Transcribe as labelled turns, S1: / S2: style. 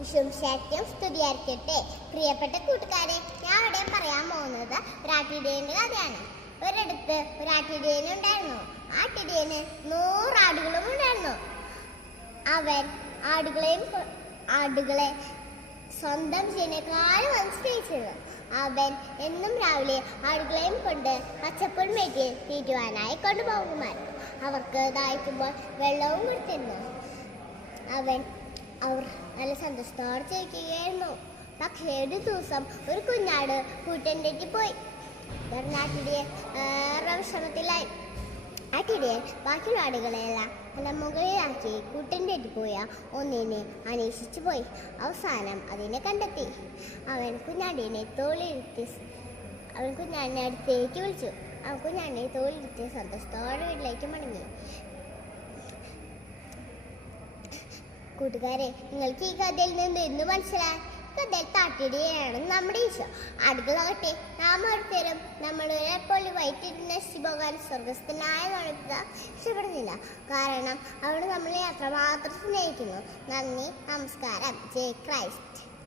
S1: വിഷുംശാക്യം സ്തുതിയായിരിക്കട്ടെ. പ്രിയപ്പെട്ട കൂട്ടുകാരെ ഞാൻ ഇവിടെ പറയാൻ പോകുന്നത് ഒരാട്ടിടേന്റെ കഥയാണ്. ഒരിടത്ത് ഒരാട്ടിടേനെ ഉണ്ടായിരുന്നു. ആട്ടിടേന് നൂറ് ആടുകളും ഉണ്ടായിരുന്നു. അവൻ ആടുകളെയും ആടുകളെ സ്വന്തം ജീവനക്കാരും അവൻ അവൻ എന്നും രാവിലെ ആടുകളെയും കൊണ്ട് പച്ചപ്പുൽ മേറ്റി തീറ്റുവാനായി കൊണ്ടുപോകുമായിരുന്നു. അവർക്ക് ദാഹിക്കുമ്പോൾ വെള്ളവും കൊടുത്തിരുന്നു. അവൻ അവർ നല്ല സന്തോഷത്തോടെ ചോദിക്കുകയായിരുന്നു പക്ഷേ ഒരു ദിവസം ഒരു കുഞ്ഞാട് കൂട്ടന്റെ പോയി. ബെർണാട്ടിടിയെ വേറെ വിഷമത്തിലായി ആട്ടിടിയെ ബാക്കിയുള്ള ആടുകളെല്ലാം നല്ല മുകളിലാക്കി കൂട്ടന്റെ പോയ ഒന്നിനെ അന്വേഷിച്ചു പോയി. അവസാനം അതിനെ കണ്ടെത്തി. അവൻ കുഞ്ഞാടിനെ തോളിരുത്തി അവൻ കുഞ്ഞാടിനെ അടുത്തേക്ക് വിളിച്ചു. അവൻ കുഞ്ഞാടിനെ തോളിരുത്തി സന്തോഷത്തോടെ വീട്ടിലേക്ക് മടങ്ങി. കൂട്ടുകാരെ നിങ്ങൾക്ക് ഈ കഥയിൽ നിന്ന് എന്ത് മനസ്സിലായി കഥയിൽ തട്ടിടുകയാണ് നമ്മുടെ ഈശോ. അടുത്തതാകട്ടെ നാം ഓരോരുത്തരും നമ്മൾ എപ്പോൾ വൈറ്റിട്ട് ശിവകാൻ സ്വർഗസ്ഥനായ നടത്തുക ഇഷ്ടപ്പെടുന്നില്ല. കാരണം അവിടെ നമ്മളെ അത്രമാത്രം സ്നേഹിക്കുന്നു. നന്ദി നമസ്കാരം. ജയ് ക്രൈസ്റ്റ്.